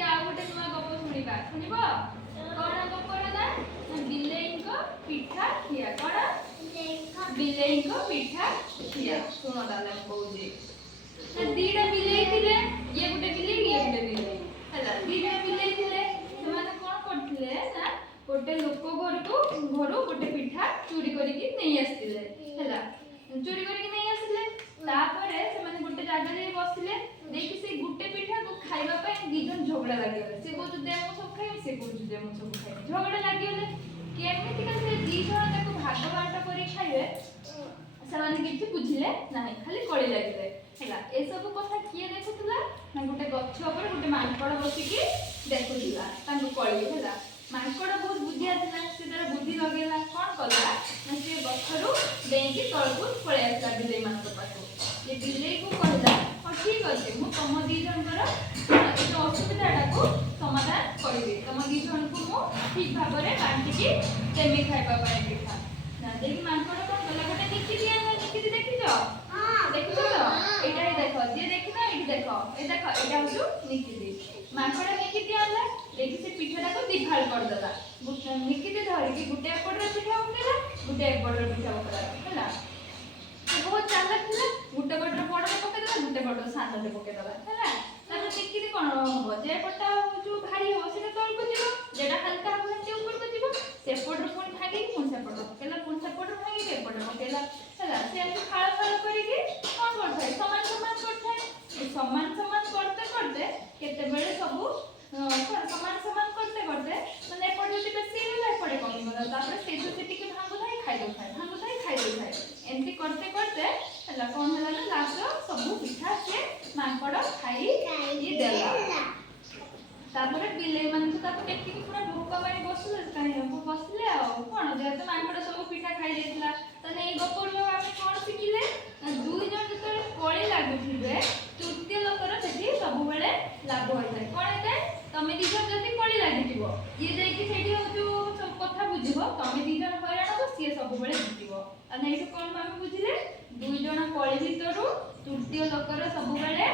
आज आउ गोटे नुआ गप शुणा शुणव कौन गपर ना बिलेई पिठा खिया कौन बिलेई पिठा खिया शुण ताले कहूजी दीटा बिलेई थिले ये गोटे बिलेई ये गोटे बिलेई हैला दीटा बिलेई थिले से माने कोन करथिले ना गोटे लोक घरु गोटे पिठा चोरी करिकि नै आस्तिले हैला चोरी करिकि नै आस्तिले तापरे से माने गोटे जागा रे बसिले देखि से गुटे पिठा को खाइबा पय दी जन झगड़ा लागिले से को दे मु सब खाइ से को दे मु सब खाइ झगड़ा लागिले केमिति का से दी जन ताको भाग बांटा करि खाइबे से माने किछि बुझिले नाही खाली कळि लागिले हैला ए सब कथा किए देखुतला ना गोटे गछ ऊपर गोटे मानकड़ बसिकी देखुतला तांको कळि हैला मानकड़ बहुत बुद्धिया थिला से तार बुद्धि लगेला कोन कला ना से गछरु डेंगी तळकु पळे आसला बिलेई मानक पाछो ये बिलेई को कहला और ठीक अछि मु तम दी जनकर ए असुविधाटा को समाधान करबी तम दी जन को मु ठीक भाबरे बांटिकी तेमी खाइबा पाए पिठा ना देखि मानकड़ कोन कला गोटे निकी दिया निकी देखि जो हां देखि जो एटा ही देखो जे देखि ना एटी देखो ए देखो एटा हजु निकी दी मानकड़ निकी दिया आला देखि से पिठाटा को दिखाल कर देला निकी दे धरि कि गुटे पडर पिठा उठेला गुटे पडर पिठा उठेला हैला बहुत चालाक थिला गुटे पडर पडर पके देला गुटे पडर सानले पके देला हैला तापर निकी दे कोन हो जे पटा जो भारी हो सेटा तल को जीवो जेटा हल्का हो से ऊपर को जीवो से पडर कोन भागी कोन से पडर पकेला कोन से पडर भागी के पडर पकेला हैला से एंती फाळ फाळ करी के कोन करथाय समान समान करथाय समान समान करते करते केते बेले सब समान समान करते करते माने एपट जति बेसी होला एपटे कमी होला तापर से जो से टिके भांगो थाई खाइ दो थाई एंती करते करते हला कोन होला ना लास्ट सब पिठा से मांकड़ खाई ये देला तापर बिलेई मन तापर देखि कि पूरा भोक मारी बसले काहे हम बसले आ कोन जे त मांकड़ सब पिठा खाई देला तने ए गपरलो आपण कोन सिखिले दुई जण जते कोळी लागुथिबे तृतीय लोकर सेठी सब बेले लाभ होइଥାଏ कोन हेते तमे दी जण जति कोळी लागिथिबो ये जाई कि सेठी जो सब कथा बुझिबो तमे दी जण हैरान हो सिए सब बेले जितिबो अने एठु कोन मामे बुझिले दुई जण कोळी भितरु तृतीय लोकर सब बेले